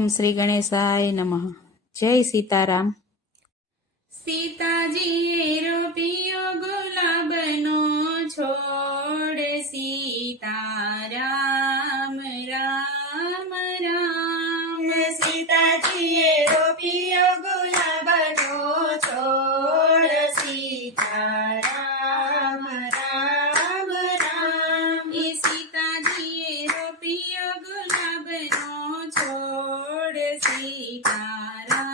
ઓમ શ્રી ગણેશાય નમઃ. જય સીતારામ. સીતાજીએ રોપ્યો ગુલાબનો છોડ, સીતારામ રામ રામ. સીતાજીએ રોપ્યો ગુલાબનો છોડ, સીતારામ રામ રામ. એ સીતાજીએ રોપ્યો ગુલાબનો છોડ, સીતારામ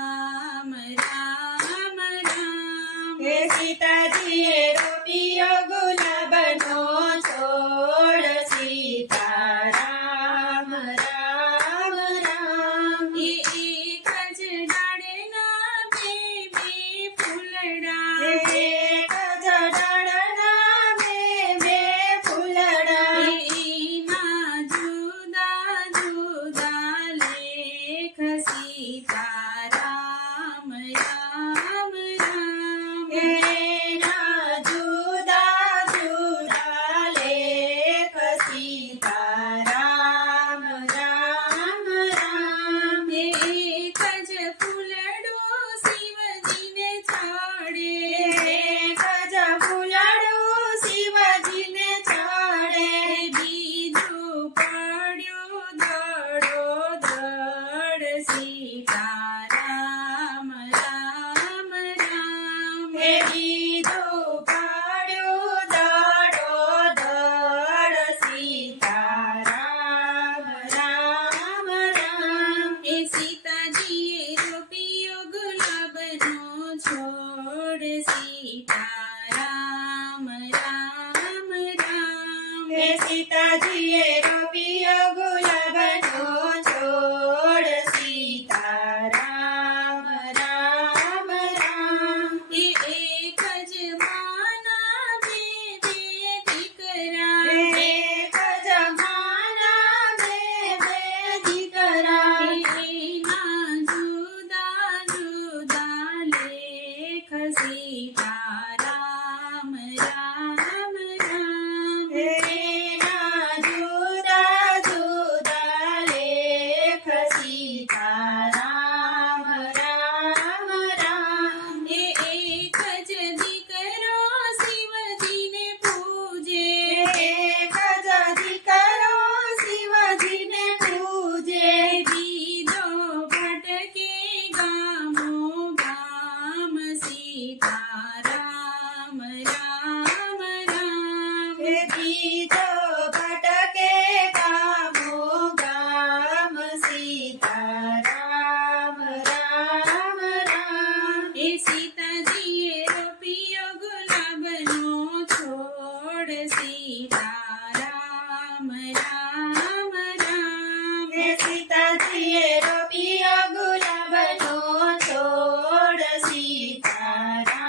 રામ રામ. સીતાજીએ રોપ્યો ગુલાબનો છોડ, સીતારામ રામ રામ. એ એક જ ડાળના બે બે ફૂલડા, એક જ ડાળના બે બે ફૂલડા. એના જુદા જુદા લેખ, સીતારામ રામ રામ. એના જુદા જુદા લેખ, સીતારામ રામ રામ. એક જ ફૂલડો શિવજીને ચડે, એક જ ફૂલડો શિવજીને ચડે. બીજું પડ્યું દડો દડ, સીતારામ રામ રામ. બીજું પાડ્યું દડો દડ, સીતારામ રામ રામ. એ સીતાજીએ રોપ્યો ગુલાબનો છોડ, સીતારામ રામ રામ. સીતાજીએ રોપ્યો ગુલાબનો છોડ, સીતારામ રામ રામ. એક જ માના બે બે દીકરા, એક જ માના બે બે દીકરા. એના જુદા જુદા લેખ, સીતારામ રામ રામ. એના જુદા જુદા લેખ, સીતારામ રામ રામ. એક જ દીકરો શિવજીને પૂજે, એક જ દીકરો શિવજીને પૂજે. બીજો ભટકે ગામો ગામ, સીતારામ રામ રામ. બીજો ભટકે ગામો ગામ, સીતારામ રામ રામ. એ સીતાજીએ રોપ્યો ગુલાબનો છોડ, સીતારામ રામ રામ. સીતાજીએ રોપ્યો ગુલાબનો છોડ, સીતારામ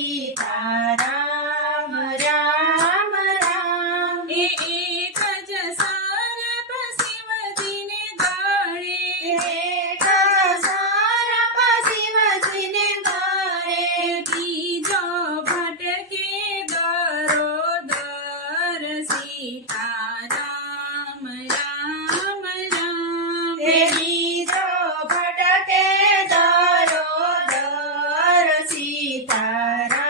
સીતારામ રામ રામ એક જ સારપ શિવજીને ગળે એક સારપ શિવજીને ગળે બીજો ભટકે દરોદર સીતારામ રામ રામ તે બીજો ભટકે દરોદર સીતારામ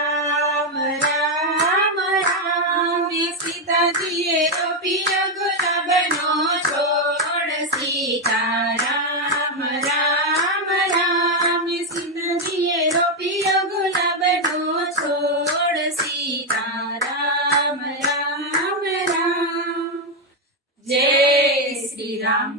રામ રામ સીતાજીએ રોપ્યો ગુલાબનો છોડ સીતારામ રામ રામ સીતાજીએ રોપ્યો ગુલાબનો છોડ સીતારામ રામ રામ જય શ્રી રામ.